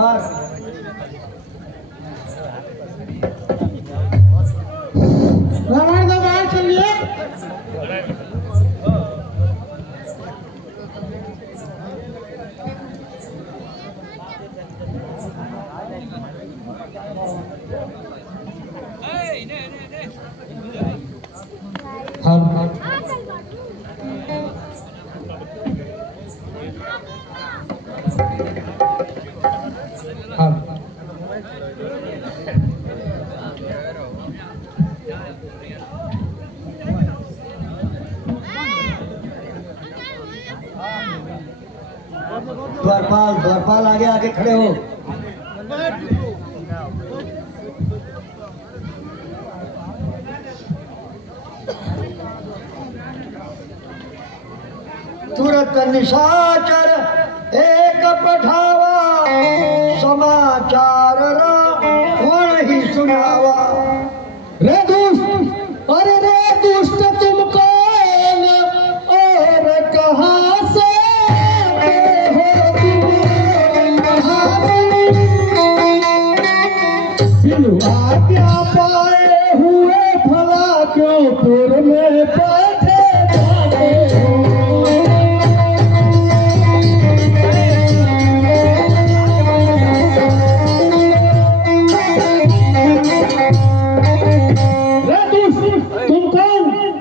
दरबार। रावण दरबार चलिए। द्वारपाल द्वारपाल आगे आगे खड़े हो। तुरत निशाचर एक पठावा, समाचार रावण ही सुनावा। रे दुष्ट, अरे रे दुष्ट तुम कौन और कहाँ से हो तुम, कहाँ से बिनु आज्ञा पाए हुए भला क्यों पुर में बैठे जाते हो।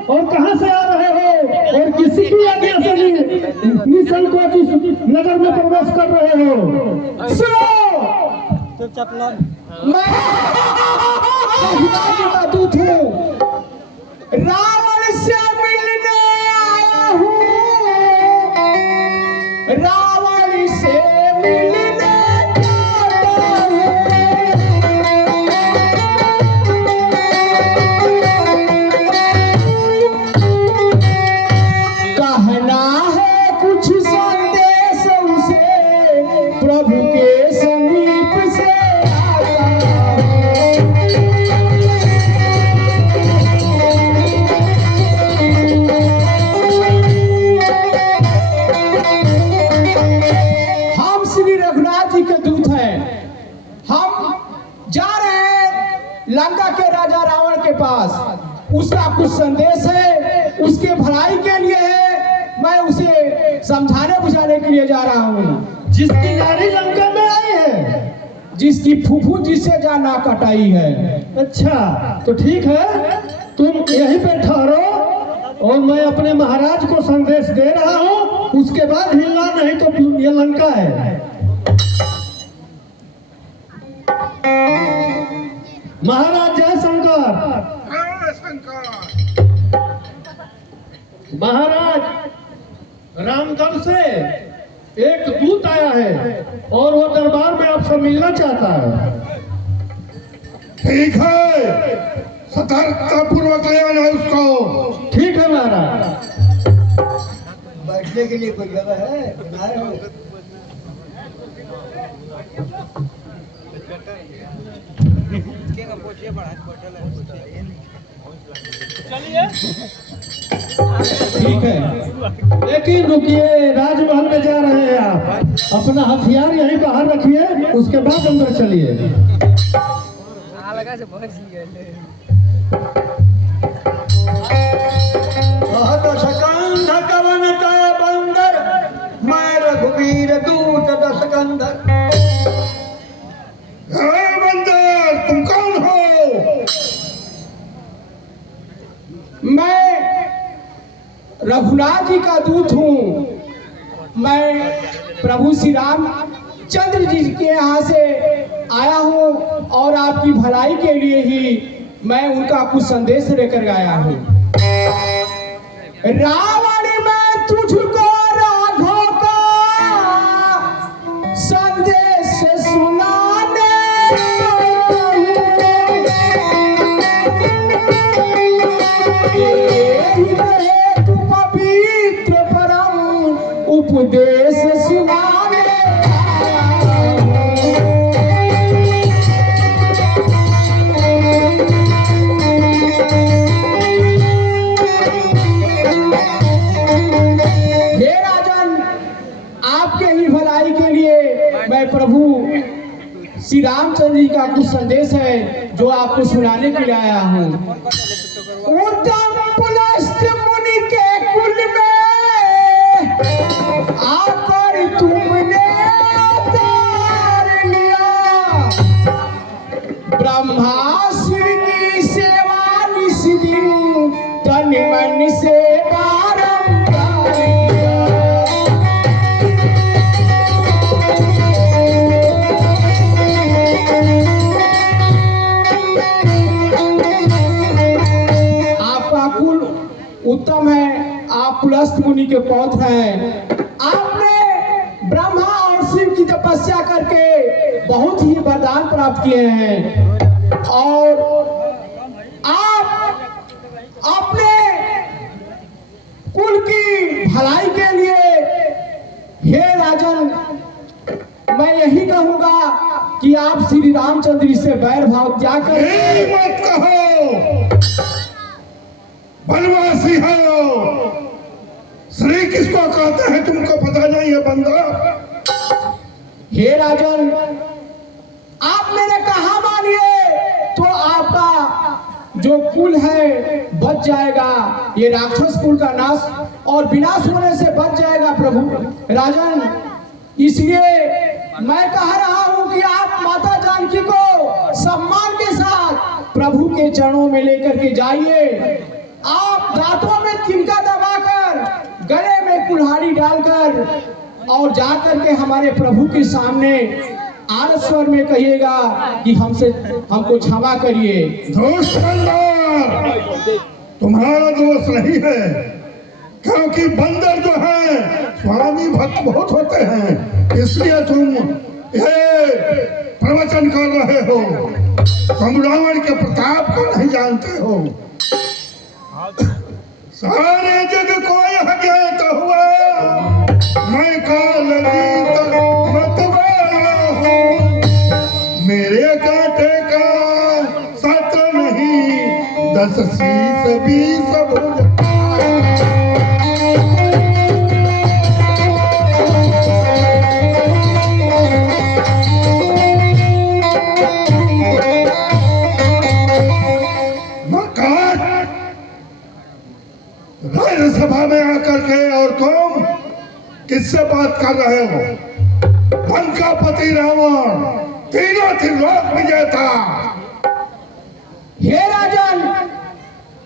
और कहां से आ रहे हो और किसकी आज्ञा से निसंकोच नगर में प्रवेश कर रहे हो। सुनो, मैं का दूत हूँ, रावण से मिलने आया हूँ, रावण से मिलने प्रभु के समीप से हम श्री रघुनाथ जी के दूत हैं। हम जा रहे हैं लंका के राजा रावण के पास। उसका कुछ संदेश है, उसके भलाई के लिए है। मैं उसे समझाने बुझाने के लिए जा रहा हूँ। जिसकी नारी लंका में आई है, जिसकी फूफू जिससे जाना कटाई है। अच्छा तो ठीक है, तुम यहीं पे ठहरो और मैं अपने महाराज को संदेश दे रहा हूँ। उसके बाद हिलना नहीं तो ये लंका है। महाराज जय शंकर। महाराज रामगढ़ से एक दूत आया है और वो दरबार में आपसे मिलना चाहता है। ठीक है, सतर्कता पूर्वक ले आना उसको। ठीक है महाराज। बैठने के लिए कोई जगह है बनाए हो? चलिए ठीक है, लेकिन रुकिए, राजमहल में जा रहे हैं आप, अपना हथियार यहीं बाहर रखिए, उसके बाद अंदर चलिए। दशकंध कवन का बंदर, मैं रघुवीर दूत दशकंधर। बंदर तुम कौन हो? मैं रघुनाथ जी का दूत हूँ। मैं प्रभु श्री राम चंद्र जी के यहाँ से आया हूँ और आपकी भलाई के लिए ही मैं उनका कुछ संदेश लेकर आया हूँ। रावण मैं तुझको राघव का संदेश सुनाने तू पवित्र परम उपदेश सुनाने। प्रभु श्री रामचंद्र जी का कुछ संदेश है जो आपको सुनाने के लिए आया हूँ। उत्तम पुलस्त मुनि के कुल में आकर तुमने अवतार लिया, ब्रह्मा शिव की सेवा निस दिन तन मन से बारंबार किया। आपका कुल उत्तम है, आप पुलस्त मुनि के पौत्र हैं। आपने ब्रह्मा और शिव की तपस्या करके बहुत ही वरदान प्राप्त किए हैं और आप अपने कुल की भलाई के लिए, हे राजन, मैं यही कहूंगा कि आप श्री रामचंद्र जी से बैर भाव त्याग कर मत कहो, बनवासी है वो। श्री किसको कहते हैं तुमको पता नहीं है बंदा? हे राजन, आप मेरे कहा मानिए तो आपका जो कुल है बच जाएगा, ये राक्षस कुल का नाश और विनाश होने से बच जाएगा प्रभु राजन। इसलिए मैं कह रहा हूं कि आप माता जानकी को सम्मान के साथ प्रभु के चरणों में लेकर के जाइए। आप दांतों में तिनका दबाकर, गले में कुल्हाड़ी डालकर और जाकर के हमारे प्रभु के सामने आरत स्वर में कहिएगा कि हमको क्षमा करिए। दोष तुम्हारा दोष नहीं है, क्योंकि बंदर जो है स्वामी भक्त बहुत होते हैं, इसलिए तुम ये प्रवचन कर रहे हो। तुम रावण के प्रताप को नहीं जानते हो। सारे जग को यह ज्ञात हुआ, मैं काल मतवाला हूँ। मेरे कांटे का सत नहीं, 10 शीश 20 भुज। राज्यसभा में आकर के और तुम किससे बात कर रहे हो? लंकापति रावण तीनों त्रिलोक विजेता। हे राजन,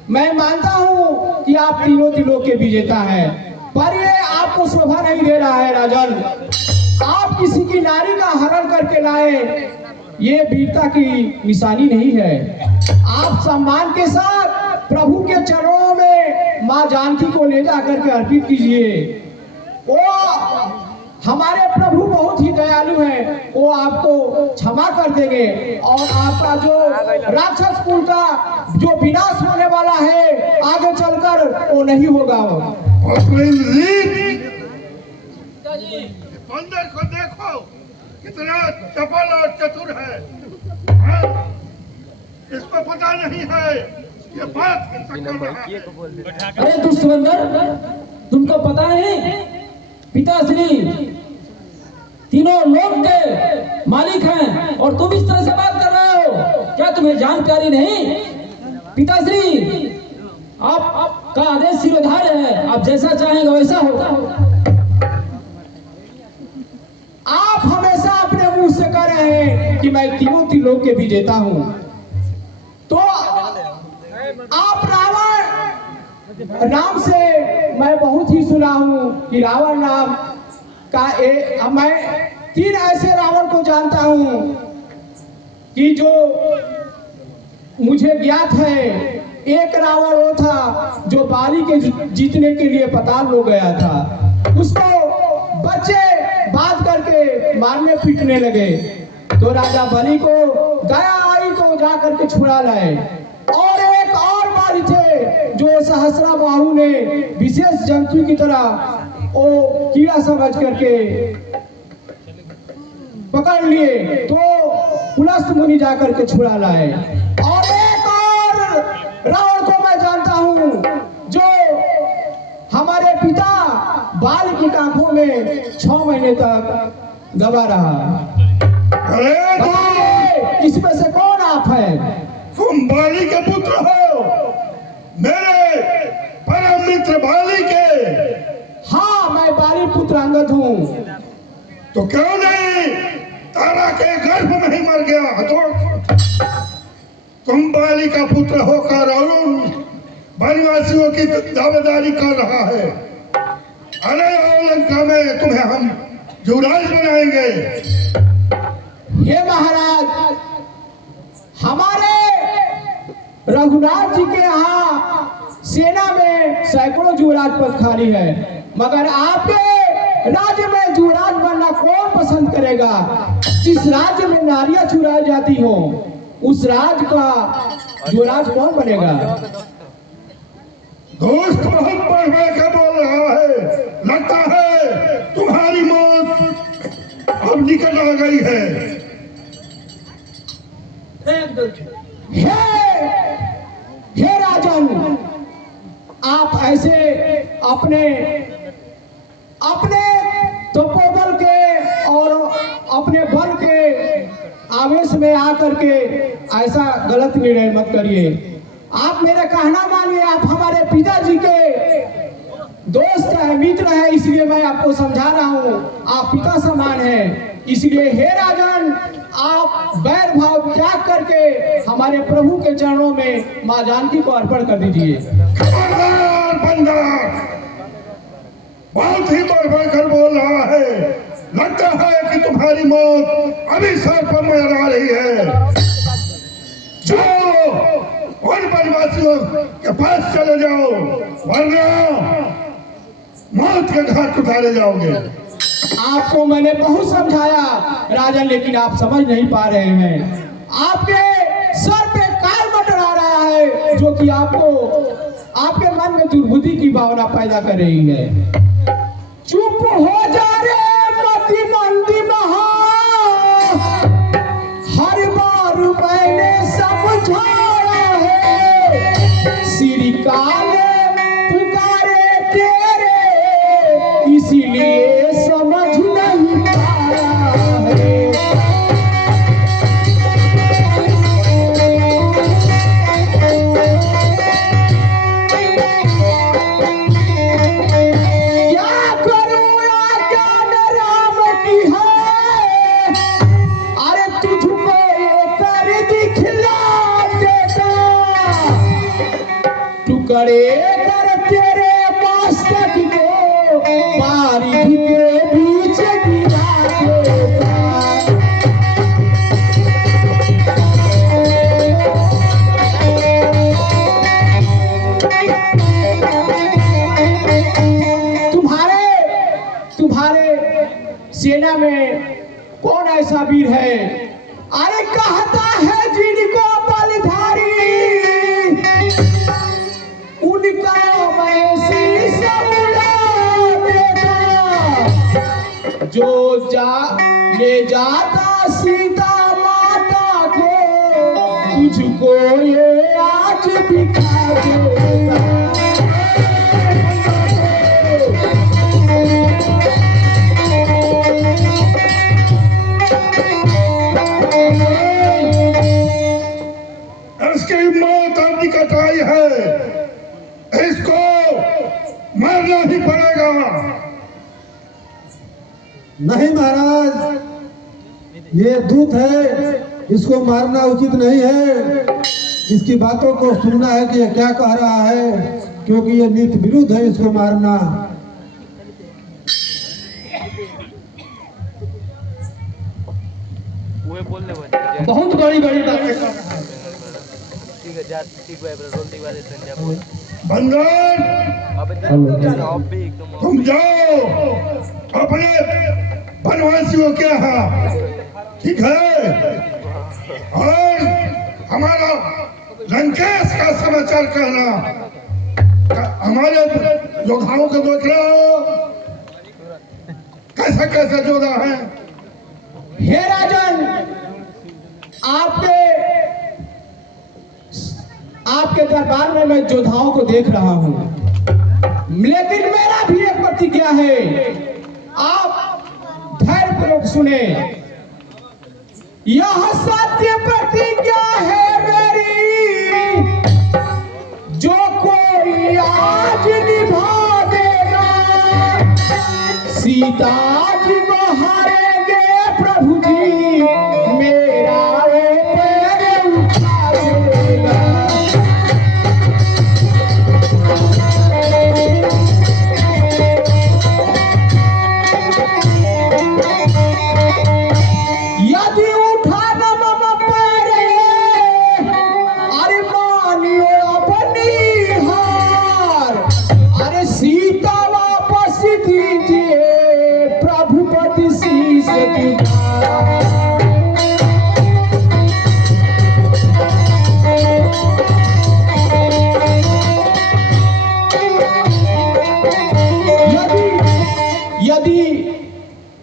मैं मानता हूं कि आप तीनों त्रिलोक के विजेता हैं, पर ये आपको शोभा नहीं दे रहा है राजन। आप किसी की नारी का हरण करके लाए, ये वीरता की निशानी नहीं है। आप सम्मान के साथ प्रभु के चरणों में माँ जानकी को ले जाकर के अर्पित कीजिए। वो हमारे प्रभु बहुत ही दयालु हैं, वो आपको क्षमा कर देंगे और आपका जो राक्षस कुल का जो विनाश होने वाला है आगे चलकर वो नहीं होगा। बंदर को देखो कितना चपल और चतुर है, इसको पता नहीं है ये बात कैसे कर रहा है। अरे दुष्ट बंदर, तुमको पता है पिताश्री तीनों लोक के मालिक हैं और तुम इस तरह से बात कर रहे हो? क्या तुम्हें जानकारी नहीं? पिताश्री आपका आदेश सिरोधार्य है, आप जैसा चाहेंगे वैसा होगा। आप हमेशा अपने मुंह से कह रहे हैं कि मैं तीनों त्रिलोक के विजेता हूं, तो आप रावण नाम से मैं बहुत ही सुना हूं कि रावण नाम का मैं 3 ऐसे रावण को जानता हूं कि जो मुझे ज्ञात है। एक रावण वो था जो बाली के जीतने के लिए पाताल हो गया था, उसको बच्चे बात करके मारने पीटने लगे, तो राजा बलि को दया आई तो जा करके छुड़ा लाए। और एक और बाली थे जो सहस्रा बाहु ने विशेष जंतु की तरह वो कीड़ा समझ करके पकड़ लिए, तो पुलस्त मुनि जाकर के छुड़ा लाए। और एक और रावण को मैं जानता हूँ जो हमारे पिता बाल की आंखों में 6 महीने तक दबा रहा। अरे हूँ। तो क्यों नहीं तारा के गर्भ में ही मर गया? तो तुम बाली का पुत्र होकर अरुण वनवासियों की दावेदारी कर रहा है। अरे आओ लंका में, तुम्हें हम युवराज बनाएंगे। हे महाराज, हमारे रघुनाथ जी के यहाँ सेना में सैकड़ों युवराज पद खाली है, मगर आपके राज्य में युवराज बनना कौन पसंद करेगा? जिस राज्य में नारियां चुराई जाती हो उस राज्य का युवराज कौन बनेगा? दोस्त बहुत बढ़ के बोल रहा है। लगता है तुम्हारी मौत अब निकट आ गई है। हे राजन, आप ऐसे अपने तपोबल के और अपने बल के आवेश में आकर के ऐसा गलत निर्णय मत करिए। आप मेरा कहना मानिए, आप हमारे पिताजी के दोस्त है, मित्र है, इसलिए मैं आपको समझा रहा हूँ। आप पिता समान हैं, इसलिए हे राजन, आप बैर भाव त्याग करके हमारे प्रभु के चरणों में माँ जानकी को अर्पण कर दीजिए। खबरदार बंदर, बहुत ही बढ़ कर बोल रहा है। लगता है कि तुम्हारी मौत अभी सर पर नजर आ रही है। जाओ उन वनवासियों के पास चले जाओ, वरना मौत के घाट उतारे जाओगे। आपको मैंने बहुत समझाया राजन, लेकिन आप समझ नहीं पा रहे हैं। आपके सर पे काल मंडरा रहा है, जो कि आपके मन में दुर्बुद्धि की भावना पैदा कर रही है। चुप हो जा रे मति मंदी महा, हर बार मैंने समझाया है। श्री काले पुकारे तेरे, इसीलिए समझ नहीं पाया है। क्या करूं आज्ञा में राम की है, अरे तुझको ये कर दिखला देता। टुकड़े कर तेरे मस्तक को बारिश के बीच गिरा देता। तुम्हारे सेना में कौन ऐसा वीर है? अरे कहता है जिनको बलिधारी, उनका मैं शीश उड़ा देता। जो ले जाता सीता माता को, तुझको ये आज दिखा देता। इसकी मौत अब निकट आई है, इसको मारना ही पड़ेगा। नहीं महाराज, ये दूत है, इसको मारना उचित नहीं है। इसकी बातों को सुनना है कि ये क्या कह रहा है, क्योंकि ये नीति विरुद्ध है इसको मारना। बहुत बड़ी बड़ी बातें बंदर, तुम जाओ अपने वनवासियों के यहाँ, ठीक है? और हमारा लंकेश का समाचार कहना। हमारे योद्धाओं को देख रहे हो कैसे कैसे योद्धा हैं। हे राजन, आपके दरबार में मैं योद्धाओं को देख रहा हूं, लेकिन मेरा भी एक प्रतिज्ञा है। आप धैर्य पूर्वक सुने। यह सत्य प्रतिज्ञा है मेरी, जो कोई आज निभा देगा। सीता जी को हारेंगे प्रभु जी, मेरा वो पैर उठा देगा। यदि उठा न मम पैर, अरे मानियो अपनी हार, अरे सीता वापस दीजिए प्रभुपति शीश झुकाए। यदि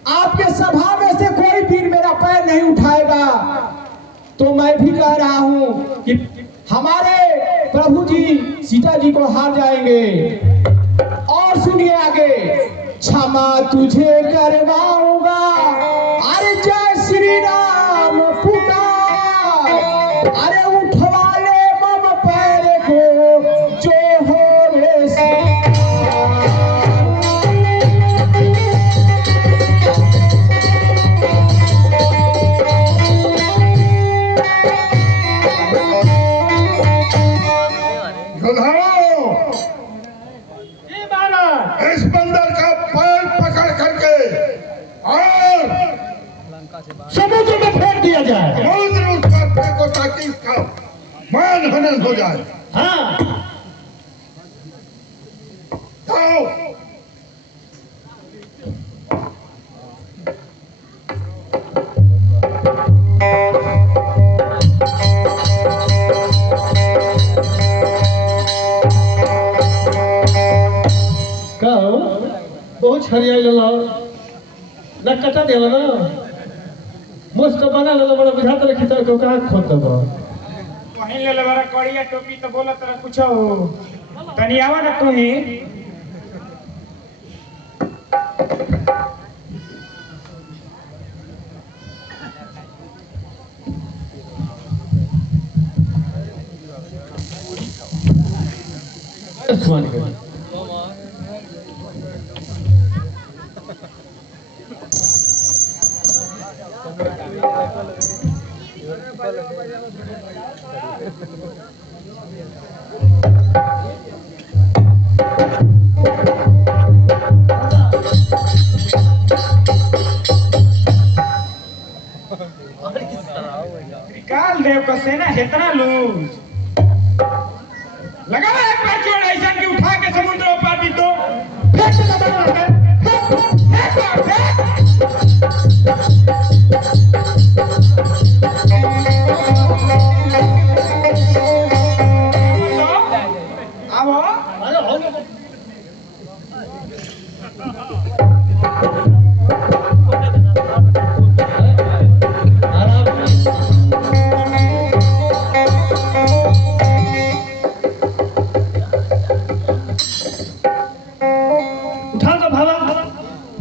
आपके सभा में से कोई वीर मेरा पैर नहीं उठाएगा तो मैं भी कह रहा हूं कि हमारे प्रभु जी सीता जी को हार जाएंगे। और सुनिए आगे, क्षमा तुझे करवाऊंगा, अरे जय श्री राम पुकार, अरे उठवा ले मम पैर को जो हो रे सीता। इस बंदर का पैर पकड़ करके और समुद्र में फेंक दिया जाए। समुद्र उस पर फेंको ताकि इसका मान हनन हो जाए। हाँ, जाओ। कहो बहुत छरियाई लो ना कटा देला ना मस्त बना लो बड़ा बुझात रखी तो को कहां खोद दबो पहिन ले बड़ा कड़िया टोपी तो बोला तरह कुछ तनी आवा ना तू ही। आसमान के निकाल देव का सेना इतना लूज लगा एक बार जोड़ ऐसा कि उठा के समुद्र पार भी दो फेंक दे बना आओ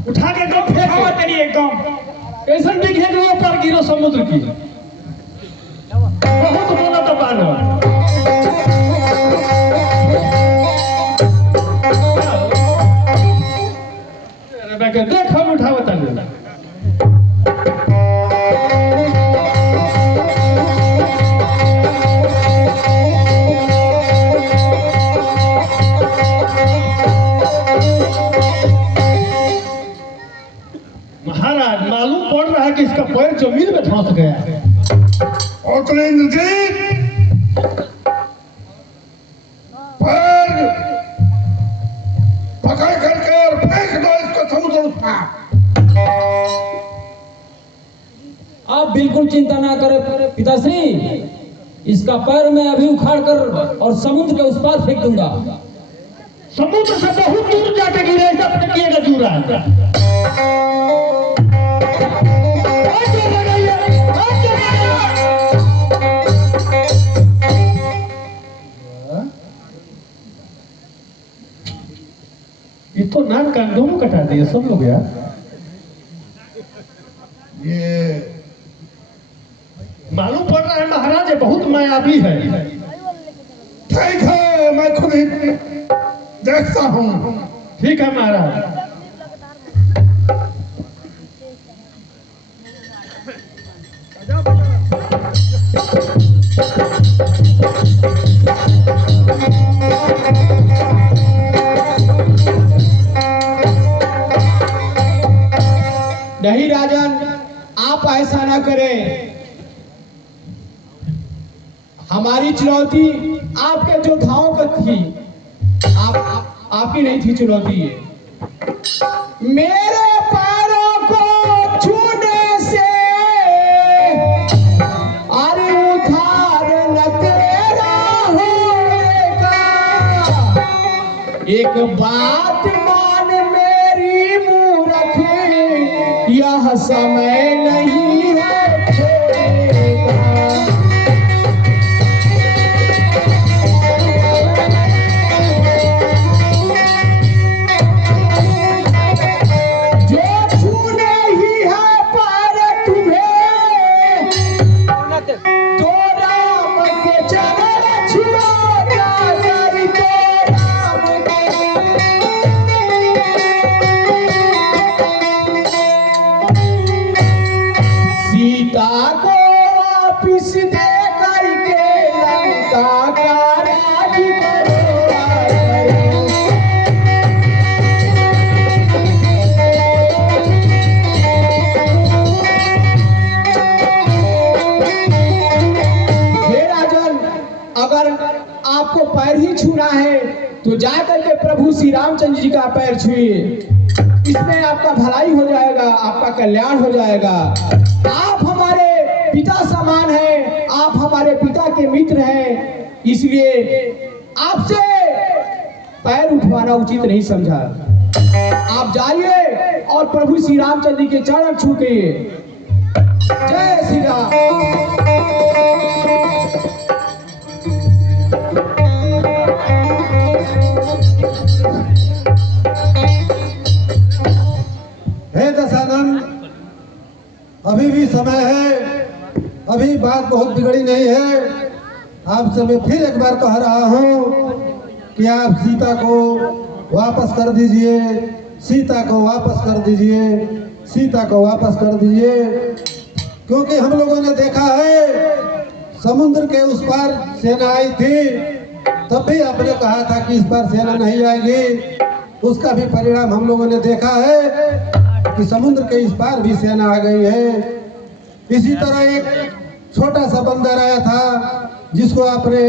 उठा के दो फेंको तेरी एकदम ऐसा दिखे कि वो पर गिरो समुद्र की बहुत बोला तो बानो अरे देख हम उठावत नहीं महाराज मालूम पड़ रहा है कि इसका पैर जमीन में धंस गया है। और तो इंद्रजीत पैर पकड़ करके और फेंक दो इसको समुद्र में। आप बिल्कुल चिंता ना करें पिताश्री, इसका पैर मैं अभी उखाड़ कर और समुद्र के उस पार फेंक दूंगा। समुद्र से बहुत दूर जाके गिरे ऐसा फेंकिएगा जूरा ये तो नाक कान दोनों कटा दिए सब लोग यार। ये मालूम पड़ रहा है महाराज ये बहुत मायावी है। ठीक है, मैं खुद ही देखता हूँ। ठीक है महाराज। आप ऐसा ना करें। हमारी चुनौती आपके योद्धाओं को थी, आपकी नहीं थी चुनौती ये। मेरे पैरों को छूने से अरे उधार न तेरा होएगा। एक बात मान मेरी मूर्ख, यह समय नहीं है छोड़ेगा। आपको पैर ही छूना है तो जाकर के प्रभु श्री रामचंद्र जी का पैर छुइए। इसमें आपका भलाई हो जाएगा, आपका कल्याण हो जाएगा। आप हमारे पिता समान हैं, आप हमारे पिता के मित्र हैं, इसलिए आपसे पैर उठवाना उचित नहीं समझा। आप जाइए और प्रभु श्री रामचंद्र जी के चरण छूइए। जय श्री राम। हे दशानन, अभी भी समय है, अभी बात बहुत बिगड़ी नहीं है। आपसे मैं फिर एक बार कह रहा हूँ कि आप सीता को वापस कर दीजिए, सीता को वापस कर दीजिए, सीता को वापस कर दीजिए। क्योंकि हम लोगों ने देखा है समुद्र के उस पार सेना आई थी, तब भी आपने कहा था कि इस बार सेना नहीं आएगी। उसका भी परिणाम हम लोगों ने देखा है कि समुद्र के इस पार भी सेना आ गई है। इसी तरह एक छोटा सा बंदर आया था जिसको आपने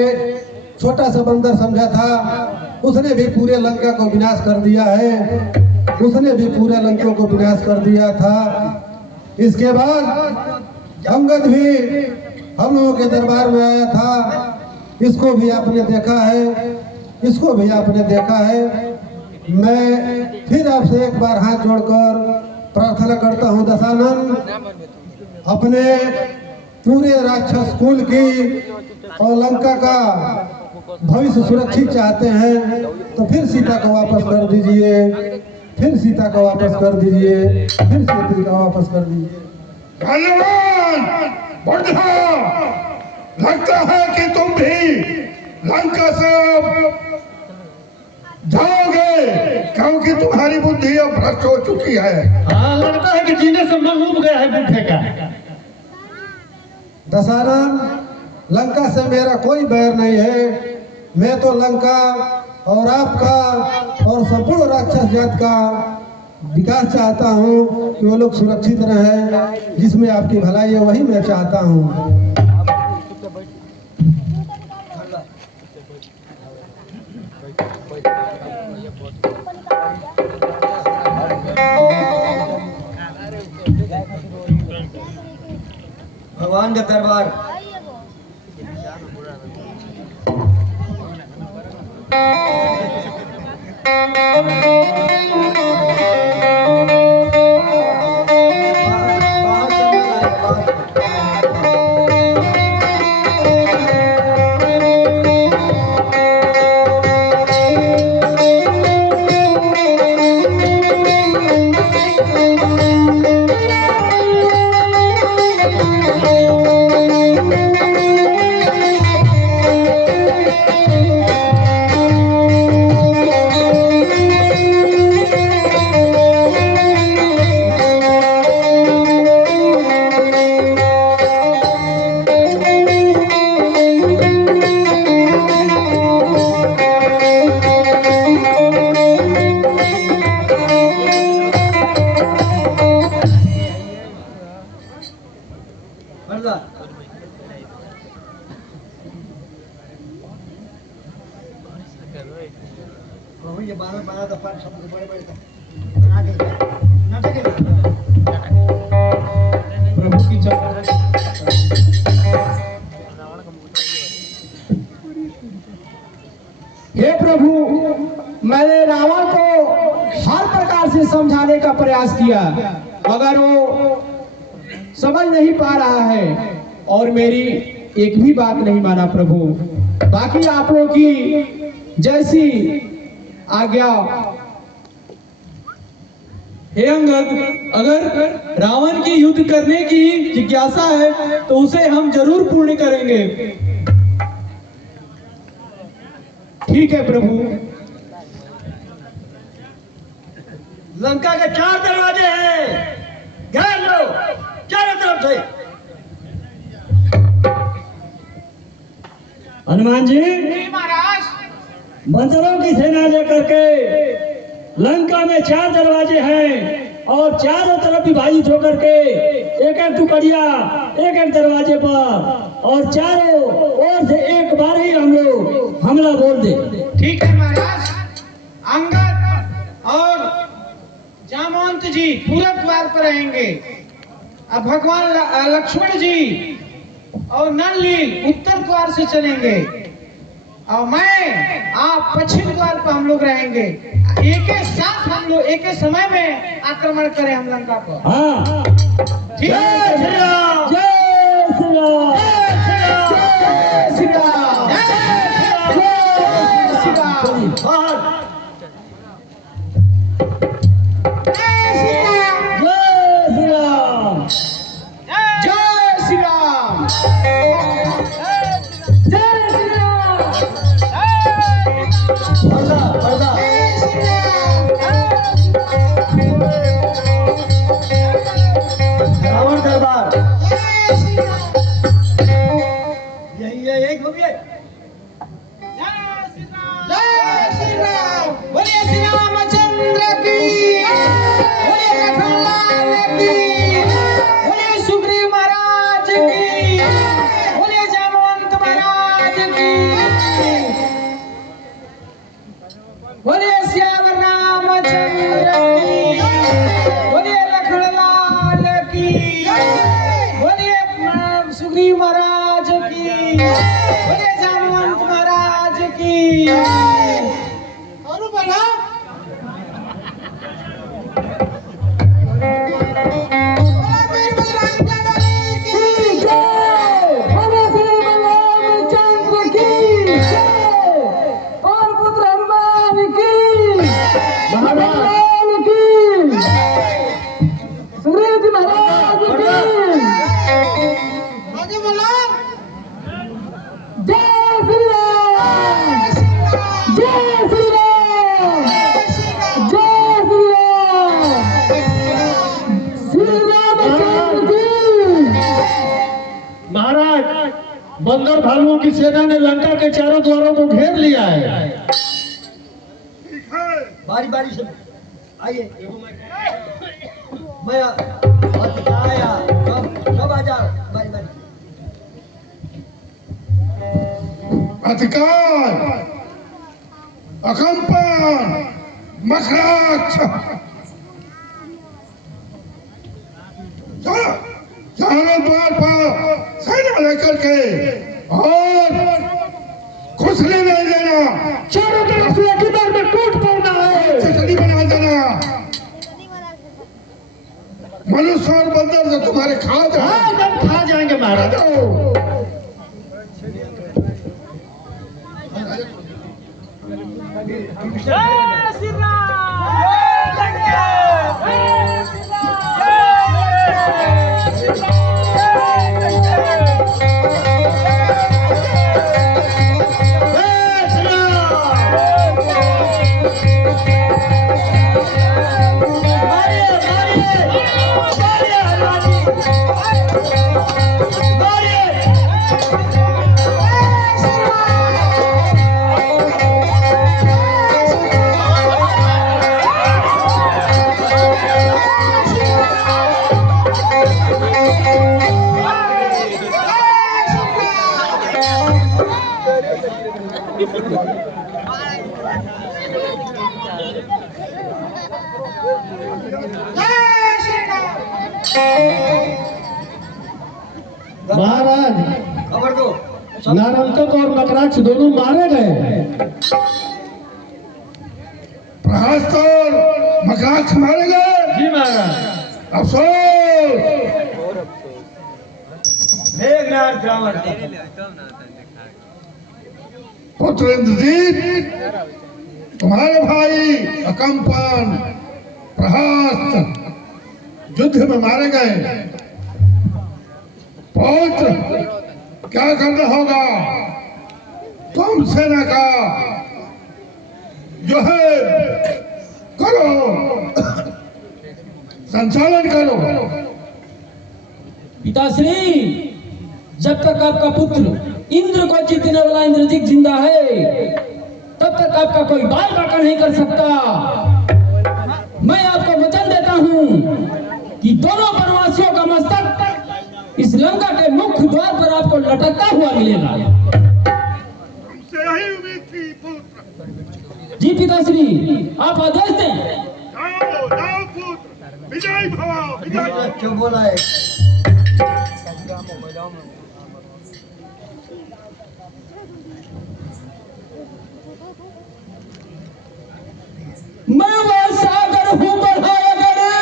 छोटा सा बंदर समझा था, उसने भी पूरे लंका को विनाश कर दिया है, उसने भी पूरे लंका को विनाश कर दिया था। इसके बाद अंगद भी हम लोगों के दरबार में आया था, इसको भी आपने देखा है, इसको भी आपने देखा है। मैं फिर आपसे एक बार हाथ जोड़कर प्रार्थना करता हूँ दशानन, अपने पूरे राक्षस कुल की और लंका का भविष्य सुरक्षित चाहते हैं तो फिर सीता को वापस कर दीजिए, फिर सीता को वापस कर दीजिए, फिर सीता को वापस कर दीजिए। धन्यवाद बढ़िया। लगता है कि तुम भी लंका से जाओगे, क्योंकि तुम्हारी बुद्धि अब भ्रष्ट हो चुकी है। हाँ, लगता है कि जीने से मन उब गया है बूढ़े का। दशानन, लंका से मेरा कोई बैर नहीं है। मैं तो लंका और आपका और संपूर्ण राक्षस जात का विकास चाहता हूँ कि वो लोग सुरक्षित रहे, जिसमें आपकी भलाई है वही मैं चाहता हूँ। भगवान का दरबार। ये 12 दफा शब्द बड़े बड़े बना के नाटक प्रभु की जय। हे प्रभु, मैंने रावण को हर प्रकार से समझाने का प्रयास किया, मगर वो समझ नहीं पा रहा है और मेरी एक भी बात नहीं माना प्रभु। बाकी आप लोगों की जैसी आज्ञा। हे अंगद, अगर रावण की युद्ध करने की जिज्ञासा है तो उसे हम जरूर पूर्ण करेंगे। ठीक है प्रभु। लंका के 4 दरवाजे हैं, घेर लो चारों तरफ से। हनुमान जी, महाराज, बंदरों की सेना लेकर के लंका में 4 दरवाजे हैं और चारों तरफ विभाजित होकर के एक एक टुकड़िया एक एक दरवाजे पर और चारों ओर से एक बार ही हम लोग हमला बोल दे। ठीक है महाराज। अंगद और जामवंत जी पूरब द्वार पर रहेंगे, अब भगवान लक्ष्मण जी और नलनील उत्तर द्वार से चलेंगे और मैं आप पश्चिम द्वार पर हम लोग रहेंगे। एक एक साथ हम लोग एक एक समय में आक्रमण करें हम लंका पर। हाँ, ठीक है। जय श्री राम, जय श्री राम, जय श्री राम, जय श्री राम। जय श्री राम, जय श्री राम, पर्दा पर्दा रावण दरबार यही हो गया। जय श्री राम, बोलिए श्री रामचंद्र की, बोलिए लखनलाल की, बोलिए सुग्रीव महाराज की, बोलिए जामवंत महाराज की, बोलिए श्याम रामचंद्र की, बोलिए लखनलाल की, बोलिए सुग्रीव महाराज की, बोलिए जामवंत महाराज की। और बोला महाराज, बंदर भालुओं की सेना ने लंका के चारों द्वारों को घेर लिया है। बारी बारी से आइए। मैं आया, सब आ जाओ बारी बारी। अधिकार, अकंपन, मखराक्ष, चारों द्वार पर सेना लेकर के और खुसले नहीं देना, चारों तरफ से किधर में टूट पड़ना है, चटनी बना देना। मनुष्य और बंदर जो तुम्हारे खा जाए, खा जाएंगे महाराज। जय श्री राम, जय श्री राम। महाराज नारंतक और मकराक्ष दोनों मारे गए। प्रहस्त और मकराक्ष मारे गए। जी महाराज। अफसोस। पुत्र इंद्रजीत, तुम्हारे भाई अकंपन प्रहस्त युद्ध में मारे गए। पौत्र क्या करना होगा? तुम सेना का जो है करो, संचालन करो। पिताश्री, जब तक आपका पुत्र इंद्र को जीतने वाला इंद्रजीत जिंदा है, तब तक आपका कोई बाल बाका नहीं कर सकता। मैं आपको वचन देता हूं कि दोनों वनवासियों का मस्तक इस लंका के मुख्य द्वार पर आपको लटकता हुआ मिलेगा। हमसे यही उम्मीद थी पुत्र। जी पिताश्री, आप आदेश दें। जाओ जाओ पुत्र, विजय भव, विजय भव। क्यों बोला है? मैं वो सागर हूँ बढ़ाया करे,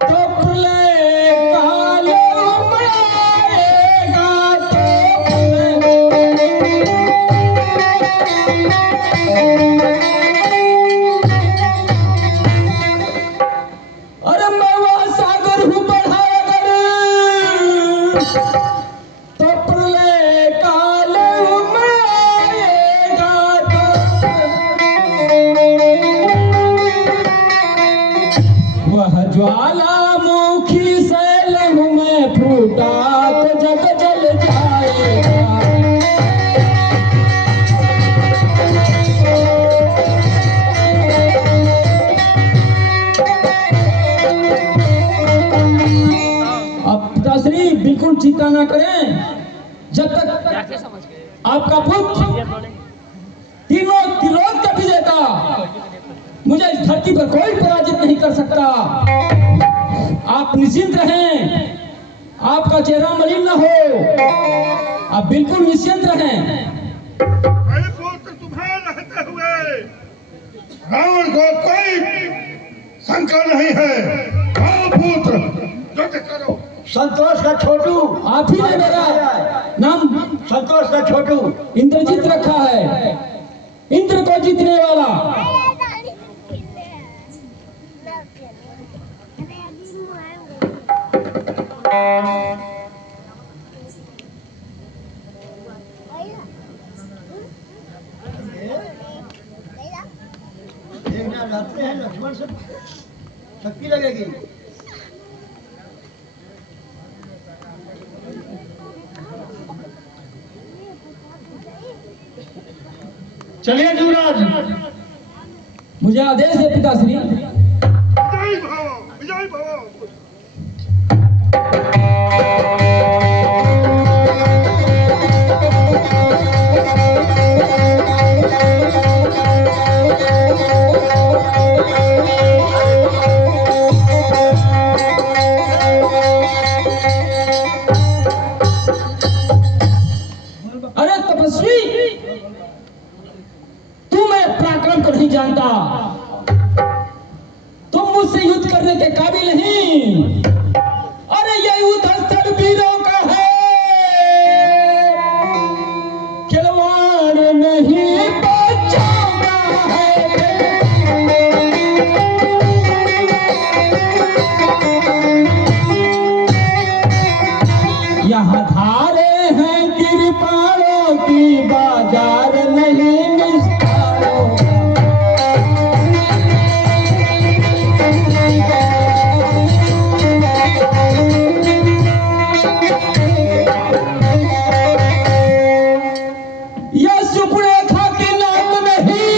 तो प्रलय काल में आएगा तो अरे मैं वो सागर हूँ बढ़ाया करे, तो प्रलय काल में आएगा तो वह ज्वालामुखी से लहू में फूटा तो जग जल जाएगा। अब पिताश्री बिल्कुल चिंता ना करें, जब तक आपका पुत्र तीनों त्रिलोक का विजेता मुझे इस धरती पर कोई पराजित नहीं कर सकता। आप निश्चिंत रहें, आपका चेहरा मलिन न हो, आप बिल्कुल निश्चिंत रहें। मेरे पुत्र तुम्हारे रहते हुए रावण को कोई शंका नहीं है। आओ पुत्र, युद्ध करो। संतोष का छोटू। आप ही ने मेरा नाम संतोष का छोटू इंद्रजीत रखा है, इंद्र को जीतने वाला। देखना रहते हैं लक्ष्मण से शक्ति लगेगी। चलिए युवराज। मुझे आदेश है पिताश्री। विजय भव, विजय भव। अरे तपस्वी, तू मैं पराक्रम को नहीं जानता, तुम मुझसे युद्ध करने के काबिल नहीं। अरे ये युद्ध स्थल वीरों का है, खिलवाड़ नहीं बच्चों का है। यहाँ धारे हैं कृपाणों की, बाजार नहीं निस्तारों का। यह सुपरेखा के नाम नहीं,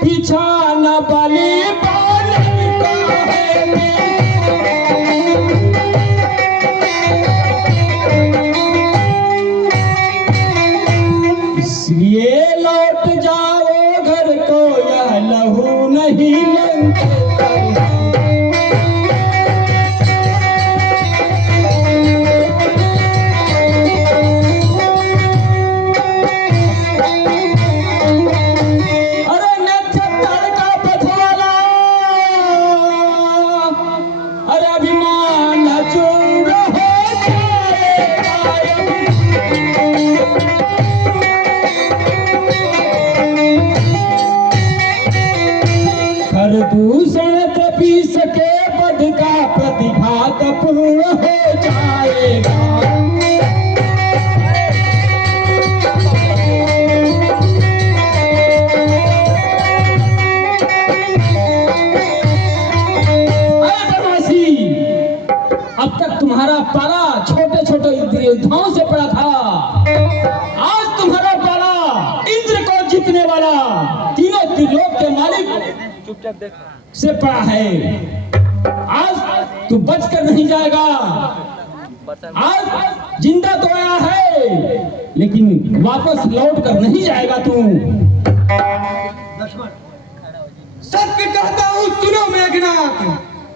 पीछा न बाली बालन का है। पूर्ण हो जाएगा। अब तक तुम्हारा पाला छोटे छोटे युद्धाओं से पड़ा था, आज तुम्हारा पाला इंद्र को जीतने वाला तीनों त्रिलोक के मालिक से पड़ा है। आज तू बचकर नहीं जाएगा, आज जिंदा तो आया है लेकिन वापस लौट कर नहीं जाएगा तू। सत्य कहता हूँ सुनो मेघनाथ,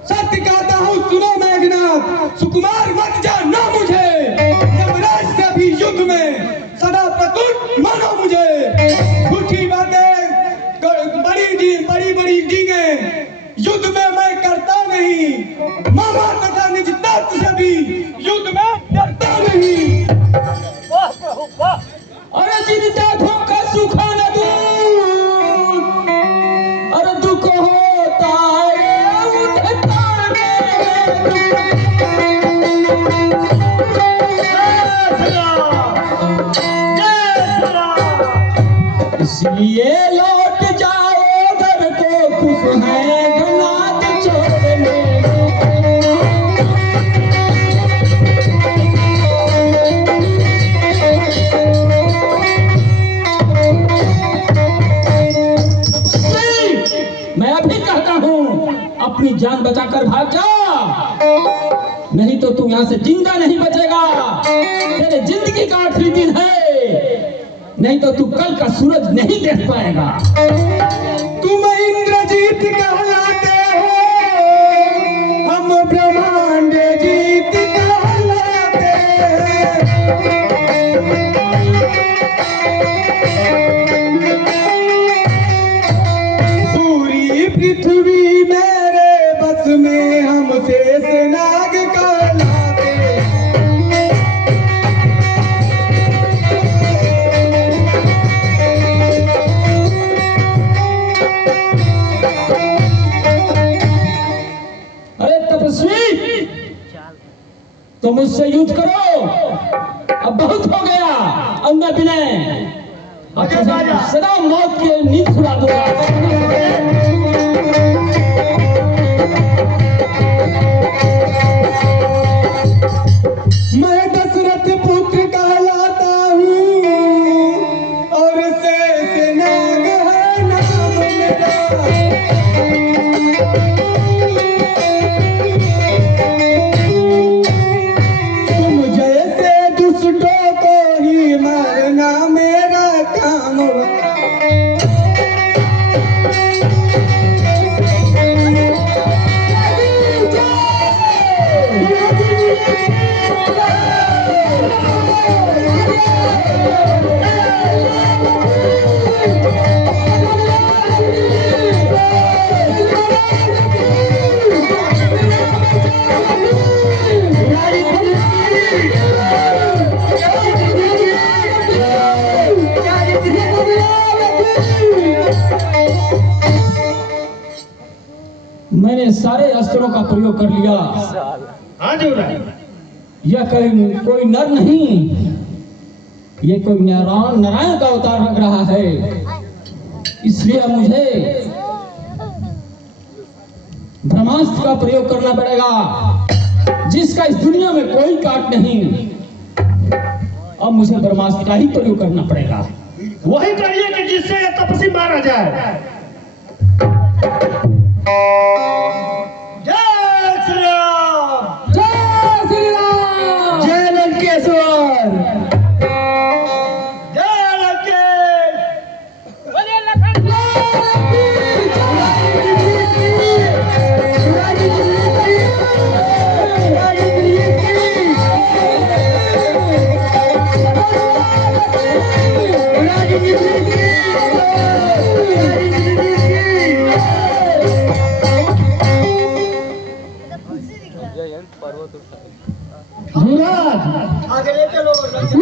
सत्य कहता हूँ सुनो मेघनाथ, सुकुमार मत जानो मुझे, यमराज से भी युद्ध में सदा प्रतुर मानो मुझे। झूठी बातें बड़ी बड़ी डींगे युद्ध में मैं करता नहीं, मामा तथा निज तत्व से भी युद्ध में डरता नहीं। अरे जिनता धोखा सुखा न दूं, अरे दुख होता है उठता इसलिए लौट जाओ घर को, खुश है गनात छोड़ने। मैं अभी कहता हूँ अपनी जान बचाकर भाग जा, नहीं तो तू यहाँ से जिंदा नहीं बचेगा। तेरे जिंदगी का आखिरी दिन है, नहीं तो तू कल का सूरज नहीं देख पाएगा। तुम इंद्रजीत कहलाते हो, हम ब्रह्मांड जीत कहलाते पूरी पृथ्वी मेरे बस में, हम शेष नाग कहलाते। तो मुझसे युद्ध करो, अब बहुत हो गया। अब मैं विनय सदा मौत की नींद सुला दूंगा। मैं दशरथ पुत्र कहलाता हूँ और शेष नाग है नाम मेरा। मैंने सारे अस्त्रों का प्रयोग कर लिया। यह कोई नर नहीं, ये कोई नारायण का अवतार लग रहा है। इसलिए अब मुझे ब्रह्मास्त्र का प्रयोग करना पड़ेगा, जिसका इस दुनिया में कोई काट नहीं। अब मुझे ब्रह्मास्त्र का ही प्रयोग करना पड़ेगा। वही करिए कि जिससे यह तपस्वी मारा जाए। जय श्री राम, जय श्री राम, जय लंकेश्वर, जय लंकेश।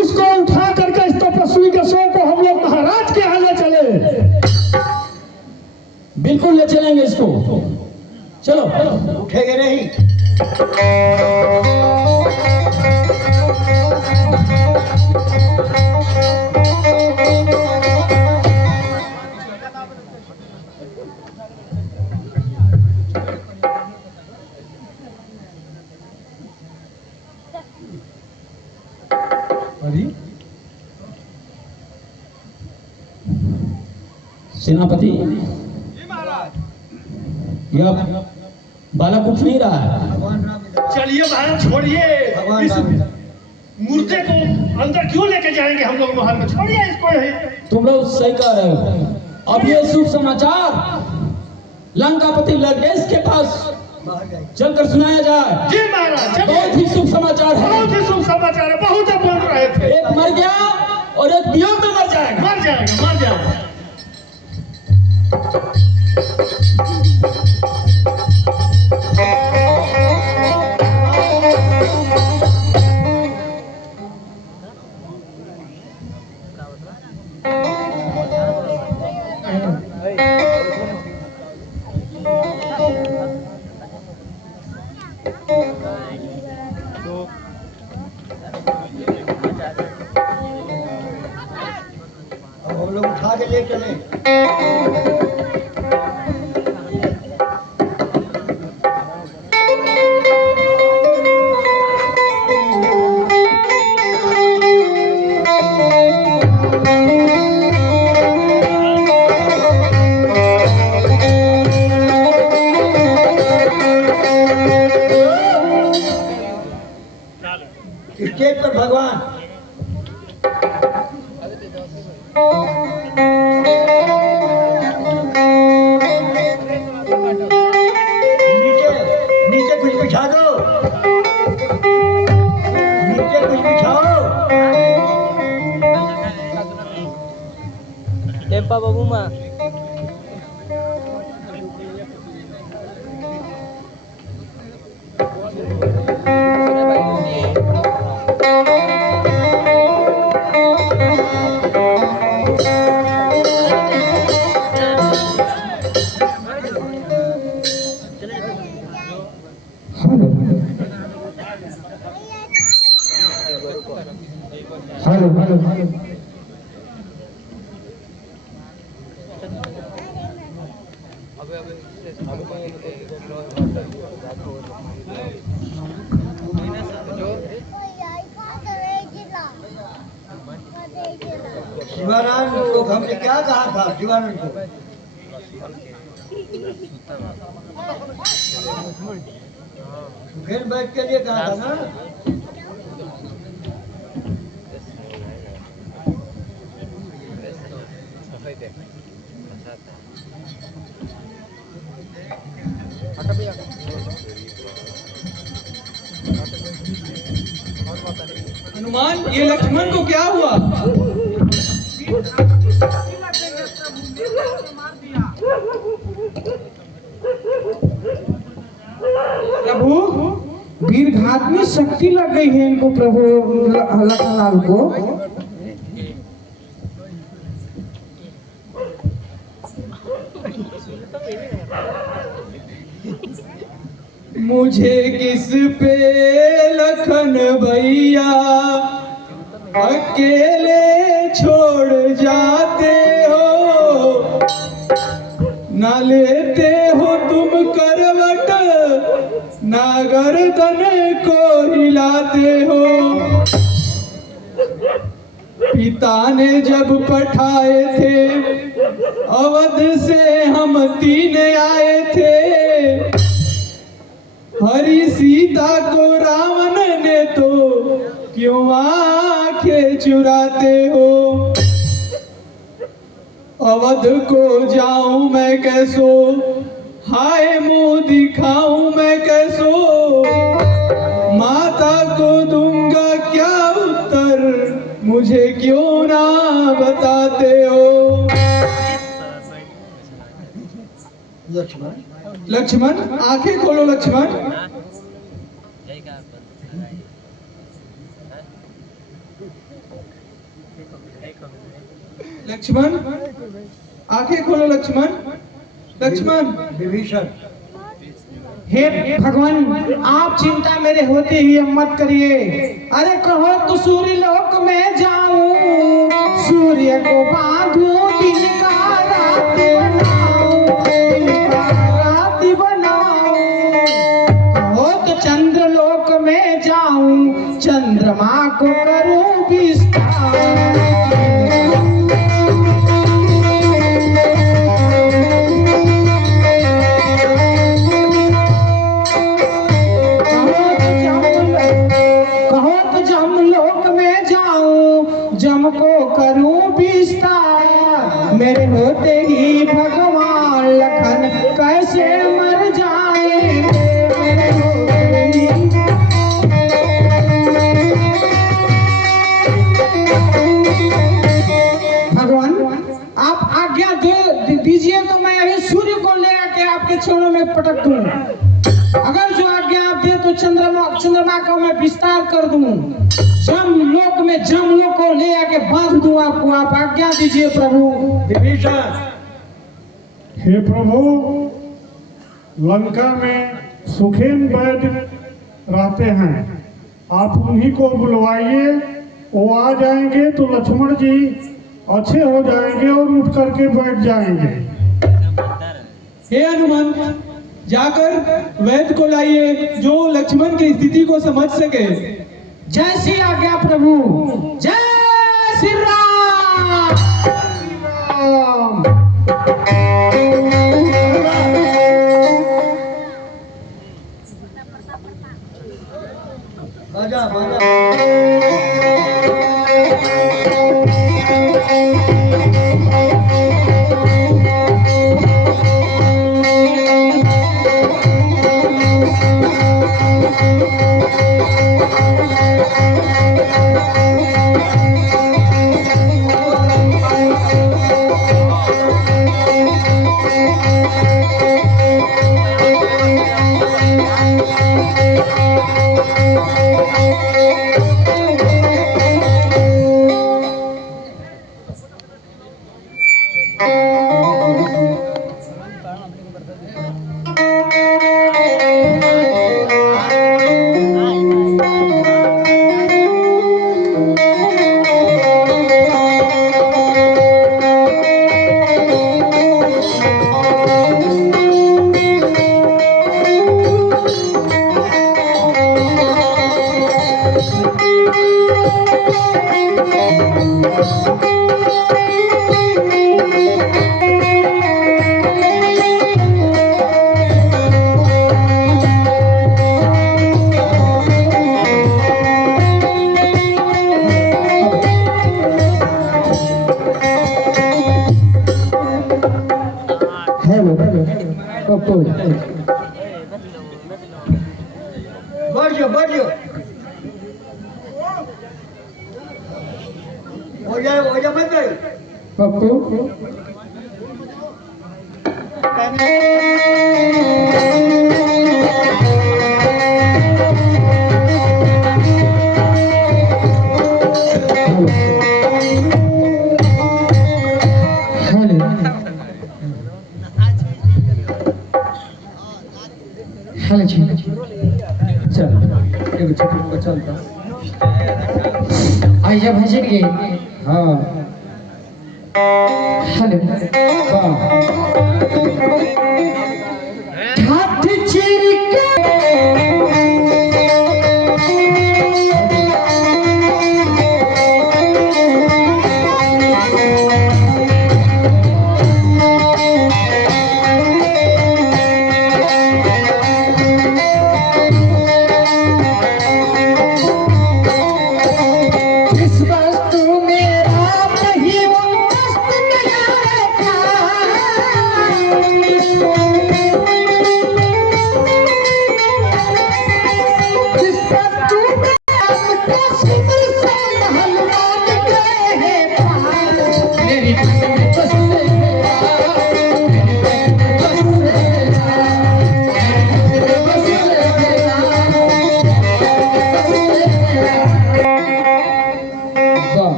उसको उठा करके इस तपस्वी के शव को हम लोग महाराज के यहाँ ले चले। बिल्कुल ले चलेंगे इसको। चलो। उठेंगे नहीं। सेनापति, यह बालक उठ नहीं रहा है। चलिए महाराज छोड़िए, इस मुर्दे को अंदर क्यों लेके जाएंगे हम लोग महल में, छोड़िए इसको। तुम लोग सही कह रहे हो। अब ये शुभ समाचार लंकापति लंकेश के पास चलकर सुनाया जाए। जी महाराज, बहुत ही शुभ समाचार है। बहुत ही शुभ समाचार है, बहुत बोल रहे थे। एक मर गया और एक वियोग में मर जाएगा। मर जाएगा, मर जाएगा। हम लोग उठा के ले चले। स्टेज पर भगवान नीचे कुछ बिछा दो, नीचे कुछ बिछाओ। टेम्पा बाबू माँ शिवानंद को हमने क्या कहा था? शिवानंद को फिर बैठ के लिए कहा था ना। हनुमान, ये लक्ष्मण को क्या हुआ? प्रभु, वीरघातनी शक्ति लग गई है इनको प्रभु लखनलाल को। मुझे किस पे लखन भैया अकेले छोड़ जाते हो, ना लेते हो तुम करवट, ना गर्दन को हिलाते हो। पिता ने जब पठाए थे अवध से हम तीन आए थे, हरि सीता को रावण ने तो क्यों आंखें चुराते हो। अवध को जाऊं मैं कैसो, हाय मुंह दिखाऊं मैं कैसो, माता को दूंगा क्या उत्तर, मुझे क्यों ना बताते हो। लक्ष्मण, लक्ष्मण आंखें खोलो। लक्ष्मण, लक्ष्मण आंखें खोलो। लक्ष्मण, लक्ष्मण। विभीषण, हे भगवान आप चिंता मेरे होते ही मत करिए। अरे कहो तो सूर्य लोक में जाऊं, सूर्य को बांधूं, दिन का रात बनाऊं, दिन का रात बनाऊं। कहो तो चंद्र लोक में जाऊं, चंद्रमा को करूं विस्तार। जम को करूं विस्तार, मेरे होते ही भगवान लखन कैसे मर जाएंगे। मेरे होते ही भगवान आप आज्ञा दे दीजिए तो मैं अभी सूर्य को ले आके आपके चरणों में पटक दूं। अगर जो आज्ञा आप दे तो चंद्रमा का मैं विस्तार कर दूं, जम लोक में जम लोक को ले आके बांध दूं आपको। आप आज्ञा दीजिए प्रभु। हे प्रभु, लंका में सुखेन वैद्य रहते हैं, आप उन्हीं को बुलवाइए। वो आ जाएंगे तो लक्ष्मण जी अच्छे हो जाएंगे और उठ करके बैठ जाएंगे। हे हनुमान, जाकर वैद्य को लाइए जो लक्ष्मण की स्थिति को समझ सके। जय श्री आज्ञा प्रभु। जय श्री राम। बाजा बाजा बढ़ जाओ हो जाए मत गए पप्पू हेलो जी चल एक छोटा चलता आइए भजन के हाँ हेलो हाथ चीर के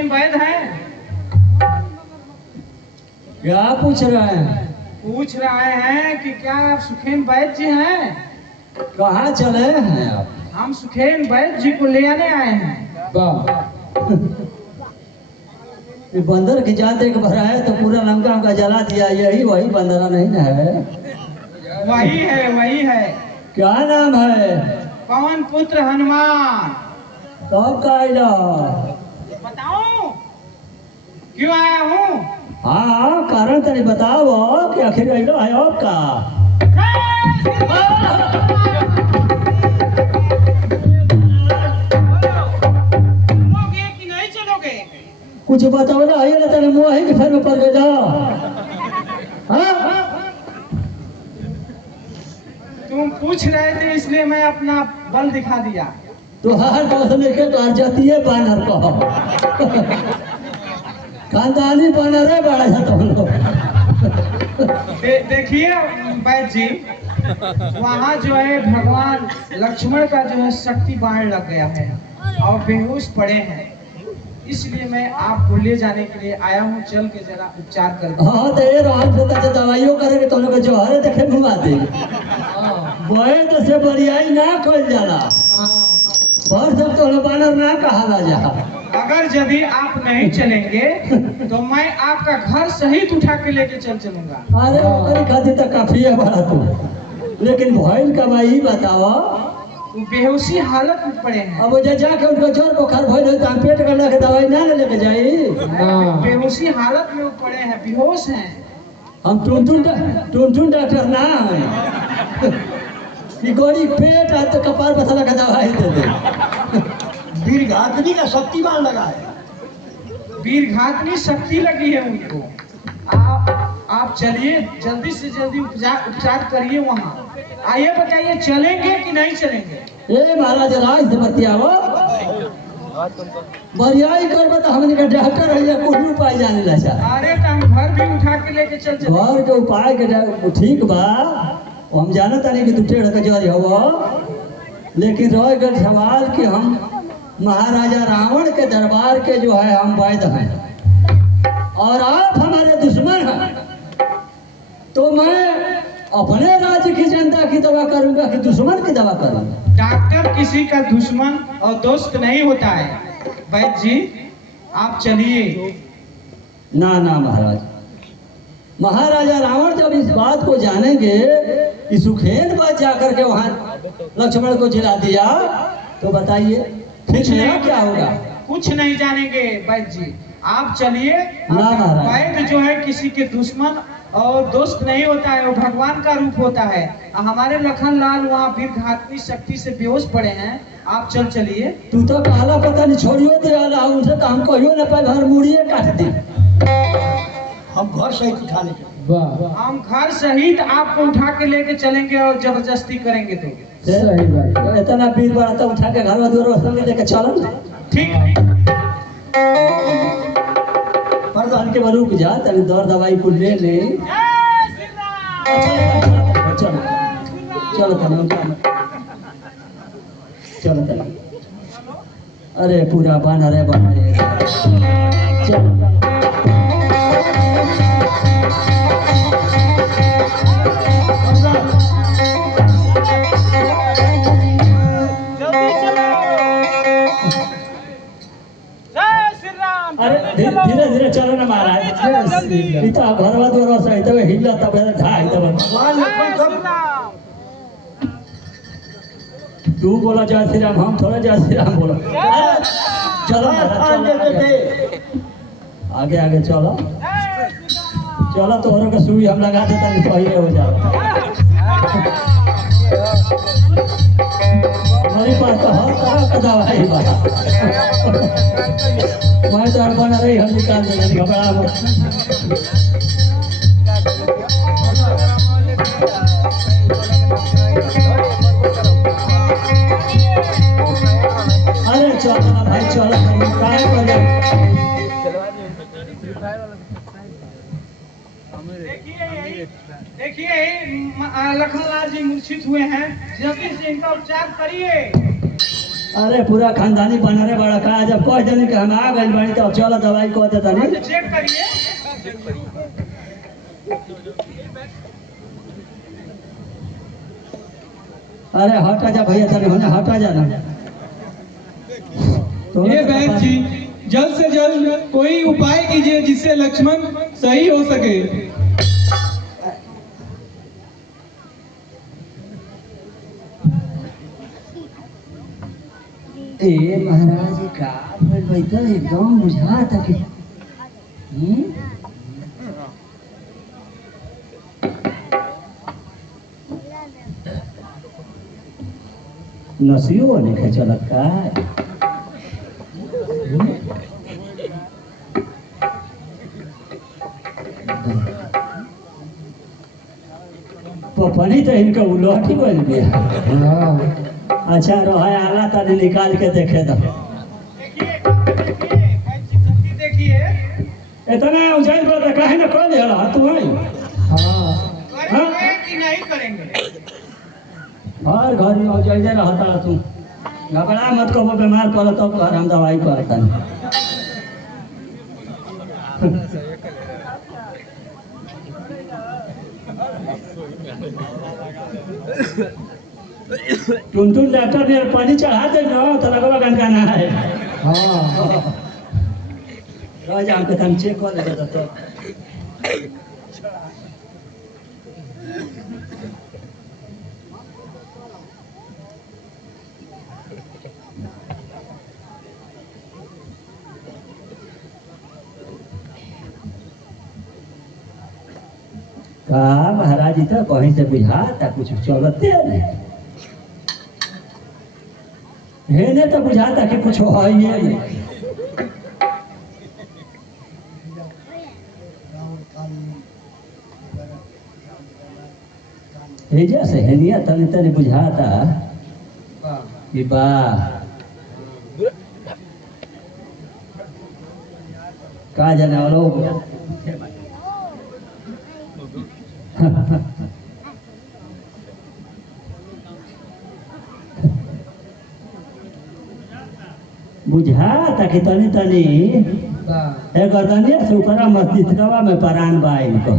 सुखेन वैद्य हैं? क्या पूछ रहे हैं? पूछ रहे हैं कि क्या आप सुखेन वैद्य जी हैं? कहाँ चले हैं आप? हम सुखेन वैद्य जी को ले आने आए हैं। वाह, ये बंदर की जात एक भरा है तो पूरा लंका का जला दिया, यही वही बंदरा नहीं ना है? वही है, वही है। क्या नाम है? पवन पुत्र हनुमान। कब का आइला? बताओ क्यों आया हूँ? हाँ, कारण तनी बताओ कि आखिर आइला है आपका। चलोगे कि नहीं चलोगे? कुछ बताओ ना, आइए ना तेरे मुँह ही के फेर में पड़ गया। हाँ, तुम पूछ रहे थे इसलिए मैं अपना बल दिखा दिया। तो हर बात लेके तो जाती है बानर को। खानदानी बानर है बड़ा था तुम लोग। देखिए वैद्य जी, वहाँ जो है भगवान लक्ष्मण का जो है शक्ति बाण लग गया है और बेहोश पड़े हैं, इसलिए मैं आपको ले जाने के लिए आया हूँ। चल के जरा उपचार कर दो। हाँ तो ये रोहन से तो दवाइयों करेंगे तो लोग जो है देखे घुमा दे। वैद्य से बरियाई ना खोल जाला, और सब तो बानर ना कहा जा। अगर यदि आप नहीं चलेंगे तो मैं आपका घर सहित उठा के लेके चलूंगा। अरे ओकरी खातिर तो काफी है बड़ा तू, लेकिन भइल का भाई बताओ। वो बेहोशी हालत में पड़े हैं। अब जो जाके उनको जोर बुखार भइल हो तो हम पेट का लेके दवाई ना लेके जाई। बेहोशी हालत में वो पड़े हैं, बेहोश हैं। हम टुन डॉक्टर ना है कि गोरी पेट है तो कपार पर लगा दवाई दे दे। वीरघातनी का शक्तिमान लगा है। वीरघातनी शक्ति लगी है उनको। आप चलिए, जल्दी से जल्दी उपचार करिए वहाँ। आइए बताइए, चलेंगे कि नहीं चलेंगे? ए महाराज राज से बतियाओ, बरियाई करबे तो हमने का डॉक्टर है, कोई उपाय जाने ला चा। अरे तो हम घर भी उठा के लेके चल घर के उपाय के ठीक बा, हम जानता नहीं कि तू टेढ़ के जरी हो, लेकिन रह गए सवाल कि हम महाराजा रावण के दरबार के जो है हम वैद्य हैं और आप हमारे दुश्मन हैं, तो मैं अपने राज्य की जनता की दवा करूंगा कि दुश्मन की दवा करूंगा? डॉक्टर किसी का दुश्मन और दोस्त नहीं होता है वैद्य जी, आप चलिए। ना ना महाराज, महाराजा रावण जब इस बात को जानेंगे कि सुखेन बात जाकर के वहां लक्ष्मण को जिला दिया, तो बताइए फिर मेरा क्या होगा? कुछ नहीं जानेंगे वैद्य जी, आप चलिए। ना महाराज, वैद्य जो है किसी के दुश्मन और दोस्त नहीं होता है, वो भगवान का रूप होता है। हमारे लखनलाल वहाँ वीरघातनी शक्ति से बेहोश पड़े हैं, आप चलिए। तू तो काला पता नहीं छोड़ियो दे आला, उनसे तो हम कहियो ना पाए, घर मुड़िए काट दे। हम घर सहित उठाने के हम घर सहित आपको उठा के लेके चलेंगे और जबरदस्ती करेंगे तो। सही बात, इतना वीर बड़ा तो उठा के घर में लेके चलो। ठीक, प्रधान के बरूक जा, तभी दौड़ दवाई को ले ले। चलो चलो चलो चलो, अरे पूरा बना रे बना रे, चलो। धीरे धीरे चलो ना महाराज, इतना घरवा द्वारा सहित हिला तब ढाई तब तू बोला जय श्री राम, हम थोड़ा जय श्री राम बोला। चलो आगे आगे चलो चलो, तोहरों का सुई हम लगा देता नहीं तो ही हो जाओ। हमारे पास तो हर तरह का दवाई बना, मैं तो बना रही, हम निकाल देंगे, घबरा मत। अरे चलो ना भाई, चलो काय कर। देखिए लखनलाल जी मूर्छित हुए हैं, जल्दी से इनका उपचार करिए। अरे पूरा खानदानी बना रे बड़ा का जब कह देनी कि हम आ गए बानी तो चलो दवाई कह देता नहीं। चेक करिए। अरे हटा जा भैया तभी होने हटा जा ना। तो ये बहन जी जल्द से जल्द कोई उपाय कीजिए जिससे लक्ष्मण सही हो सके। ए महाराज का बैठा एकदम बुझा था कि नसियो नहीं चलत का पपनी तो इनका उलट ही बन गया। अच्छा रोहा आला तने निकाल के देखे दो। देखिए इतना ऊंचाई पर देखा है ना कौन है तू है। करेंगे कि नहीं करेंगे? हर घर में ऊंचाई दे रहता तू घबरा मत को बीमार पड़ो तो घर हम दवाई करता टुन डॉक्टर ने पानी चढ़ा दे ना तो लगवा गनगाना है। हाँ रोज हमको हम चेक कर लेते तो का महाराज जी तो कहीं से बुझाता कुछ चलते नहीं हेने तो बुझाता कि कुछ हो ही नहीं। हेजा से हेनिया तनी तनी बुझाता कि वाह का जाने लोग बुझाता कि तनी तनी गर्दनिया से ऊपरा मस्तिष्कवा में परान बा इनको।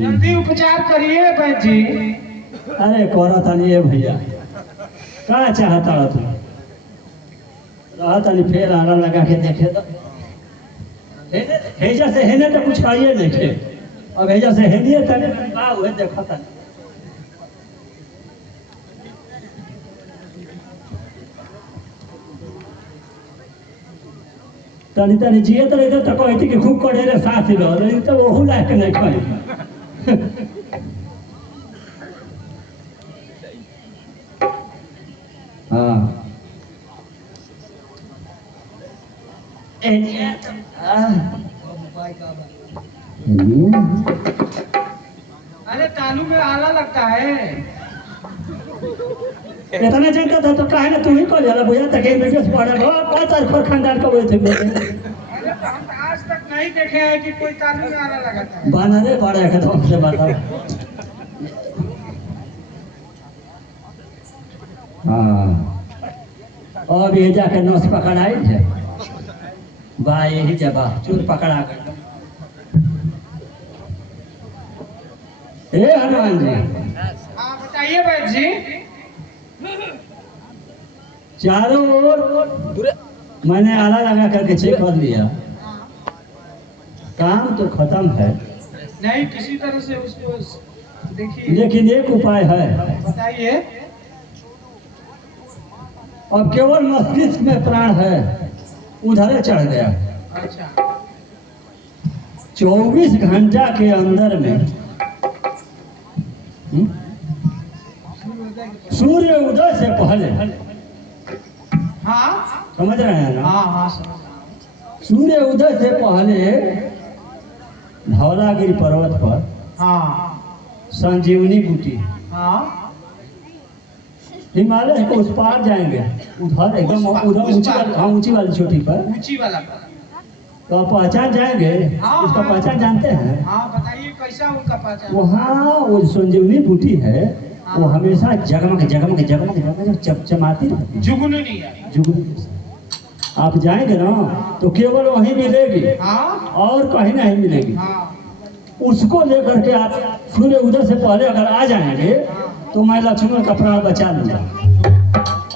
जल्दी उपचार करिए बहन जी। अरे करो तनी ये भैया का चाहता हो तू रहा तनी फेर आरा लगा के देखे तो हेजा से हेने तो कुछ खाइए देखे अब हेजा से हेनिए तने बा हुए देखो तनी तनी तनी जिए तो इधर तक कहती कि खूब कड़े साथ लो लेकिन तो वहू लायक नहीं खाई। हाँ अरे तालू में आला लगता है। इतना जानता था तो कहे ना तू ही को जला बुझा तक वीडियो से पढ़ा बहुत सारे पर खानदान का बोले थे। अरे तो हम आज तक नहीं देखे हैं कि कोई तालू में आला लगाता है। बना रे बड़ा है तो हमसे बताओ। हाँ अब ये जाके नस पकड़ाई थे बा यही जब चूर पकड़ा गए। ए हनुमान जी हाँ बताइए बैठ जी। चारों ओर मैंने आला लगा करके चेक कर लिया काम तो खत्म है नहीं किसी तरह से उसको देखिए। लेकिन एक उपाय है बताइए। अब केवल मस्तिष्क में प्राण है उधर चढ़ गया। अच्छा 24 घंटा के अंदर में सूर्य उदय से पहले हाँ समझ रहे हैं ना। हाँ हाँ समझ रहा हूँ। सूर्य उदय से पहले धौलागिरी पर्वत पर हाँ संजीवनी बूटी हाँ हिमालय को उस पार जाएंगे उधर एकदम उधर ऊंची वाली चोटी पर ऊंची वाला। तो आप पहचान जाएंगे हाँ, उसका हाँ। पहचान जानते हैं। हाँ बताइए कैसा उनका पहचान। वहाँ वो संजीवनी बूटी है वो हमेशा जगमग जगमग जगमग जगमग चमचमाती रहती जुगनू जुगनू। आप जाएंगे ना तो केवल वहीं मिलेगी हाँ और कहीं नहीं मिलेगी। हाँ उसको लेकर के आप सूर्य उदय से पहले अगर आ जाएंगे तो मैं लक्ष्मण का प्राण बचा लूंगा,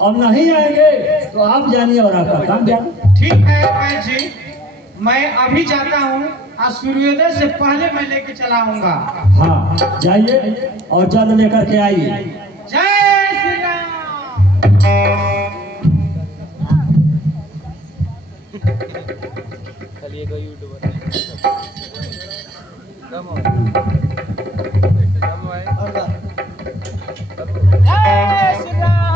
और नहीं आएंगे तो आप जानिए और आपका काम जानिए। ठीक है वैद्य जी, मैं अभी जाता हूँ, आज सूर्योदय से पहले मैं लेके चला आऊंगा। हाँ जाइए और जल्द लेकर के आइए। जय श्री राम। जय श्री राम।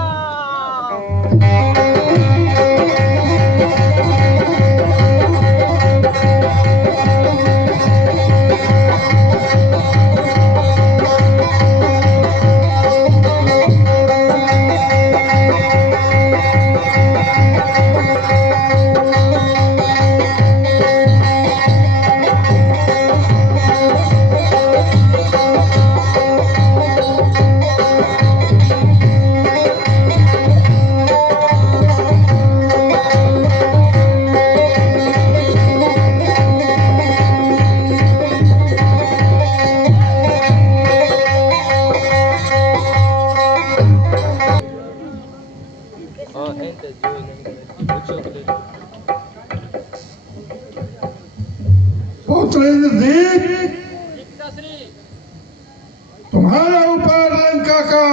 तुम्हारे ऊपर लंका का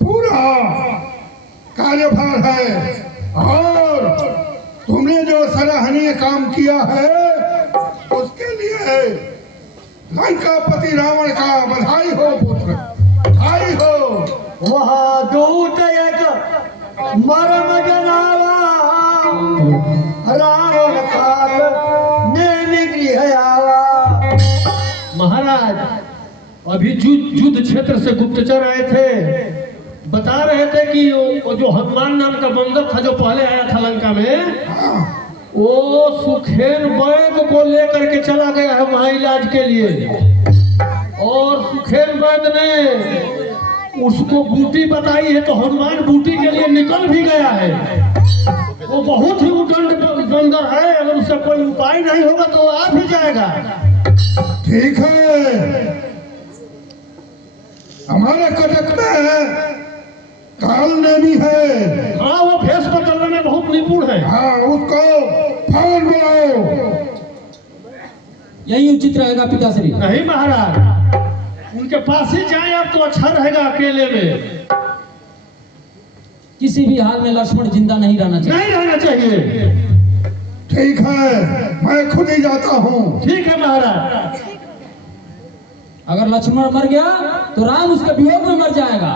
पूरा कार्यभार है और तुमने जो सराहनीय काम किया है उसके लिए लंकापति रावण का बधाई हो पुत्र, बधाई हो। वह दूत एक मरम जनावा रावण काल ने गृह आवा। महाराज अभी युद्ध क्षेत्र से गुप्तचर आए थे, बता रहे थे कि वो जो हनुमान नाम का बंदर था जो पहले आया था लंका में, वो सुखेन वैद्य को लेकर के चला गया है वहां इलाज के लिए, और सुखेन वैद्य ने उसको बूटी बताई है तो हनुमान बूटी के लिए निकल भी गया है। वो बहुत ही उदंड बंदर है, अगर उसका कोई उपाय नहीं होगा तो आ भी जाएगा। ठीक है, हमारे कटक में काल नेमी है। हाँ वो भेष बदलने में बहुत निपुण है। हाँ उसको फौरन बुलाओ। यही उचित रहेगा पिताश्री। नहीं महाराज, उनके पास ही जाए आप तो अच्छा रहेगा, अकेले में किसी भी हाल में लक्ष्मण जिंदा नहीं रहना चाहिए। नहीं रहना चाहिए। ठीक है, मैं खुद ही जाता हूँ। ठीक है महाराज। अगर लक्ष्मण मर गया तो राम उसके वियोग में मर जाएगा।